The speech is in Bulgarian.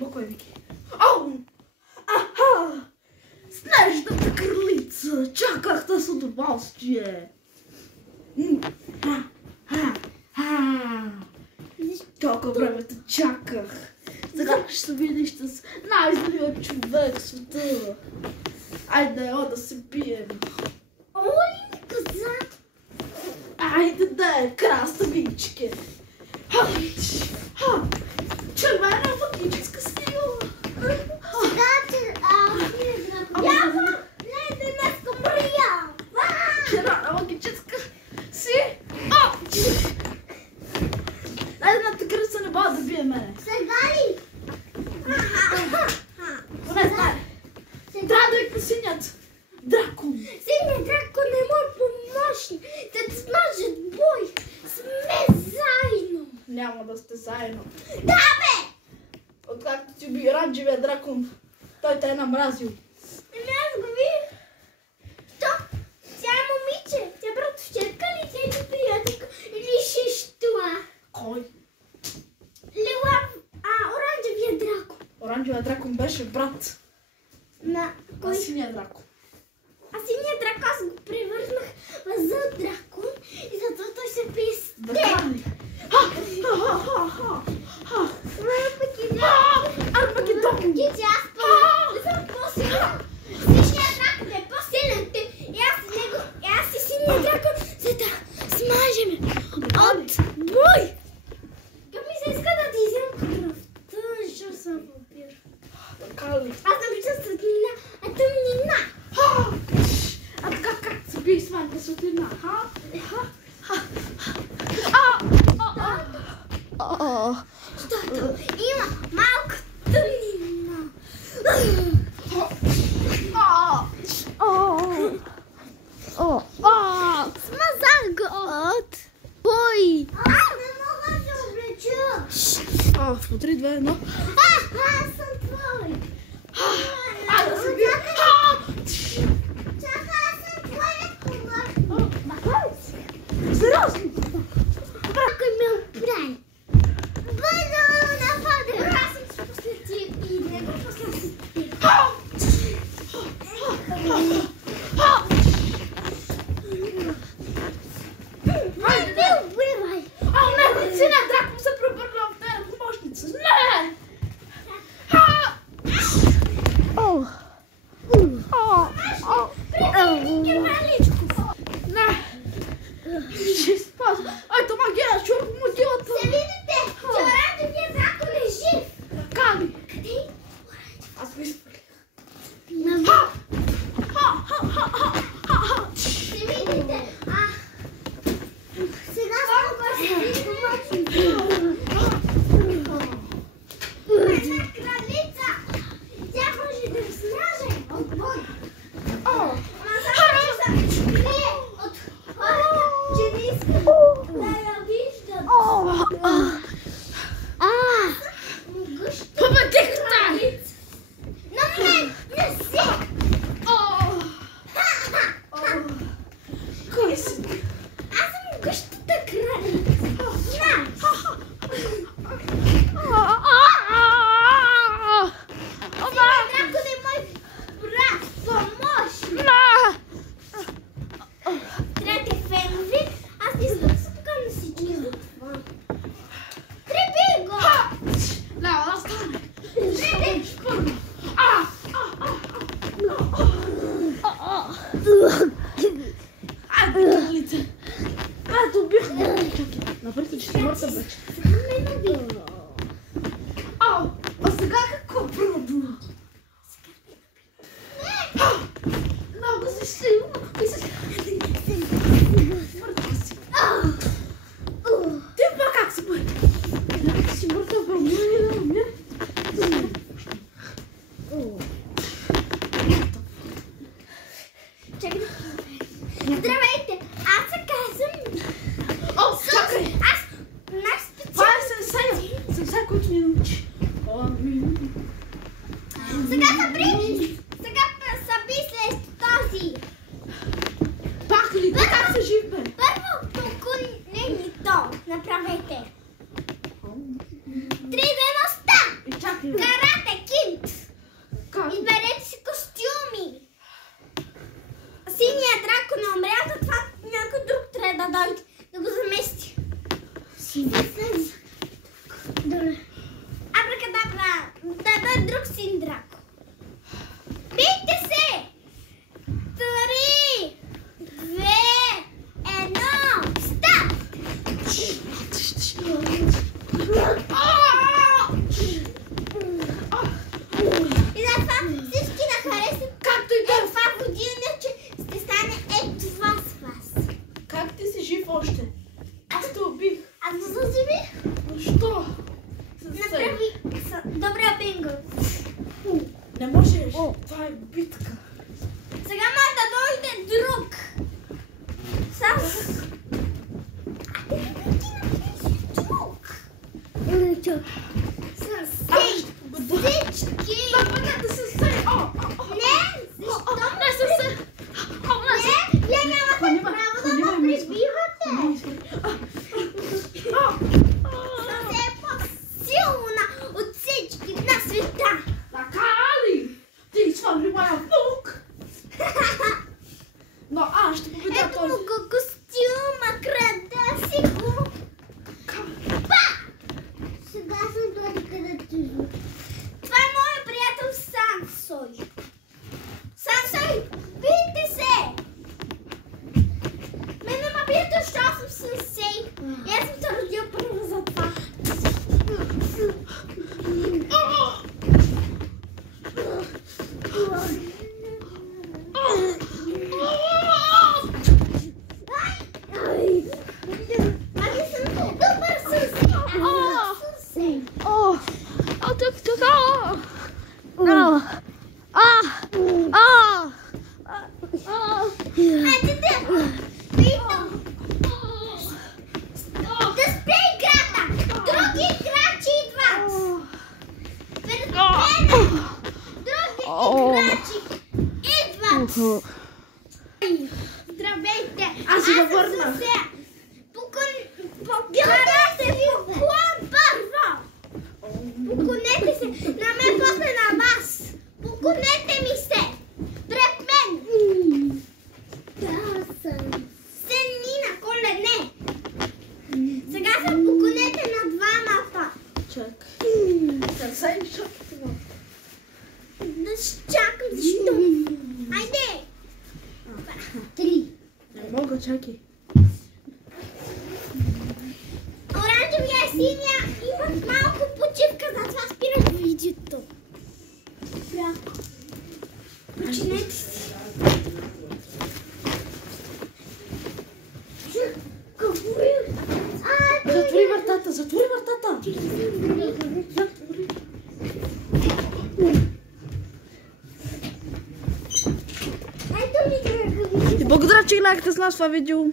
Бо кой Вики? Ау! Аха! Снежната кралица! Чаках те с удоволствие! Толкова време те чаках! Сега ще видиш с най-злият човек в света! Айде, да се бием! Оли ми каза! Айде да, краставички! Червена магическа сила! Червена магическа си! Едната кръста не може да бие мене! Сега ли? Не знае! Трябва да викна синят дракон! Синият дракон е мой помощник! Да те смажат бой! Сме заедно! Няма да сте заедно! Да, бе! Откакто ти уби оранжевия дракон, той те е намразил. Аз го ви. Що? Тя е момиче. Тя е братовчетка ли? Тя е приятелка? Или шещуа? Кой? Лила, оранжевия дракон. Оранжевия дракон беше брат На на синия дракон. А синият дракон аз го превърнах в зъл дракон и затова той се пие с Да теб. кани! Армагедон! Кити, аз съм по-силен. Синият дракон е по-силен от теб. И аз и синият дракон за да смажем от бой. Как ми се иска да ти вземам кръвта, защото съм вампир. Така ли? Аз съм виждам светлина, а тъмнина. А така как се бие с мен светлина? Защото има малка тъмнина. Смазах го от бой. Аз не мога да се облеча. В 3, 2, 1. Аз съм твой. Да се бие! Чакай, аз съм твоя кола. Сериозно? Ако ме оправи. Бъда нападен. Аз съм се посвети и не го посвети. Не ме убивай. Не, синият дракон се превърна в нея помощница. Не! Прибери ми германичко. Не! Ще спазва. Ето магия, чур по могилата. Се видите, че оранжевия дракон е жив. Кани! Къде е? Аз го изпълих. Се видите. Сега се видите. Една кралица. Тя може да смаже от бой. Ама само, че се крие от хората, че не искат да я виждат. Могъща кралица. Но не си. Кой си? Аз съм могъщата кралица. Дракон е мой брат, помощник. Трети фенови, аз искам да се покажа на всички отвън. Треби го! Да стане. Треби! Кралица. Ето убих ме. Напред, че си мъртъв вече. Ме наби. А сега какво пробва? Много си силна. Мъртва си. Ти па как си бъде? Ти си мъртъв във мен. Чакай да здравейте, аз се казвам. Чакай! Наш Това специален. е Сенсей, който ни научи. Сега съби след този. Пак ли? Как се жив, бе? Първо толкова не ни то. Направете. 3 дена тепер друг син Драко. Бийте се! 3, 2, 1, старт! И за това всички да харесат, Както и да. това годиначе ще стане това с вас. Как ти си жив още? Аз те убих. Аз да заземи? Защо? Направи добра бинго. Не можеш. Това е битка. Сега може да дойде друг. С... Друг. Всички. Да се сей. Не, защо? Не се сей. Не, вие нямате право да ме прибивате. Съм се по-силна от всички на света. Така ли? Ти свали моя внук. Но аз ще победя Ето този. му го костюма, крада си го. Сега съм дойде където. Това е моят приятел Сансой. Сансой, бийте се! Мен ме биете, защото аз съм сенсей. И аз съм се родил първо за това. Ами съм добър сенсей. Хайде да! Вито! Да спре играта! Други играчи идват! Перед мен! Други играчи идват! Здравейте! Аз ще го върна. съм се покарате в клан първо! Поклонете се на мен, после на вас! Поклонете ми се! Пред мен! Сенина, колене! Сега се поклонете на двамата! Чак. Сенсей, чакайте го. Да чакам, защо? Айде! 3. Не мога, чакай. Оранжевия и синя имат малко почивка, затова спирам видеото. Починете си. Затвори вратата, затвори вратата. Ето ми И благодаря, че гледахте с нас това видео.